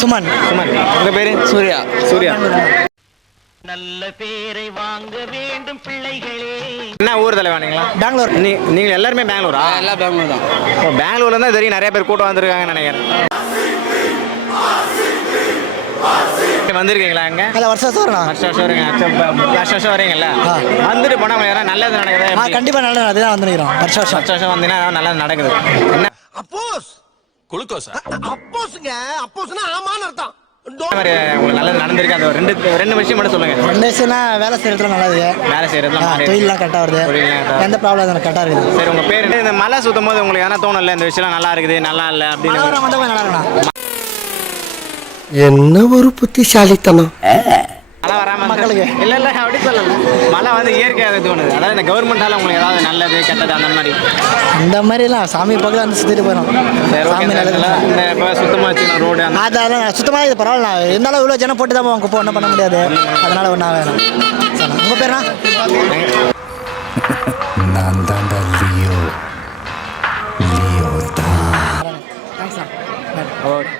சுமன். சுமன். உங்கள் பேர்? சூர்யா. சூர்யா. நல்ல பேரை வாங்க வேண்டும் பிள்ளைகளே. என்ன ஊர் தலைவானீங்களா? பெங்களூர். நீங்கள் எல்லாருமே பெங்களூரா? எல்லாம் பெங்களூர் தான். இப்போ பெங்களூர்ல தான் தெரியும் நிறைய பேர் கூட்டம் வந்திருக்காங்கன்னு நினைக்கிறேன். வந்திருக்கீங்களா அங்கே? அதில் வருஷம் வரணும். வருஷம் வருங்க. வருஷம் வரீங்கல்ல, வந்துட்டு போனால் உங்களுக்கு எதாவது நல்லது நடக்குது? கண்டிப்பாக நல்லது. அதுதான் வந்துருக்கிறோம். வருஷம் வந்தீங்கன்னா நல்லது நடக்குது. என்ன அப்போஸ் குளுக்கோஸ் அப்போஸ்ங்க, அப்போஸ்னா ஆமான்னு அர்த்தம். மாதிரி உங்களுக்கு நல்லது நடந்திருக்கு? அந்த ரெண்டு விஷயம் மட்டும் சொல்லுங்க. 2 விஷயம்னா வேலை செய்யறதுல நல்லது. வேலை செய்யறதுலாம் தொழிலெலாம் கரெக்டாக வருது. எந்த ப்ராப்ளம் இல்லை, கரெக்டாக இருக்குது. சரி, உங்கள் பேர்? இந்த மலை சுற்றும் போது உங்களுக்கு எதனா தோணும் இல்லை இந்த விஷயம்லாம் நல்லா இருக்குது நல்லா இல்லை அப்படின்னு? வந்து கொஞ்சம் நல்லா இருக்கணும். என்ன ஒரு புத்திசாலித்தனம். மழை வராமல் மக்களுக்கு இல்லை இல்லை அப்படி சொல்லலை. மழை வந்து இயற்கையாக தோணுது. அதாவது இந்த கவர்மெண்டால் உங்களுக்கு ஏதாவது நல்லது கெட்டது அந்த மாதிரி? அந்த மாதிரிலாம் சாமி பக்கம் வந்து சுற்றிட்டு போயிடும். சாமி நல்லது. இந்த இப்போ சுத்தமாக வச்சுக்கணும் ரோடு அதெல்லாம் சுத்தமாக இது பரவாயில்ல. இருந்தாலும் இவ்வளோ ஜனம் போட்டு தான் குப்பை ஒன்றும் பண்ண முடியாது. அதனால ஒன்றா வேணும். உங்கள் பேர்னா? நான் தான் லியோ தான். தேங்க்ஸ். ஓகே.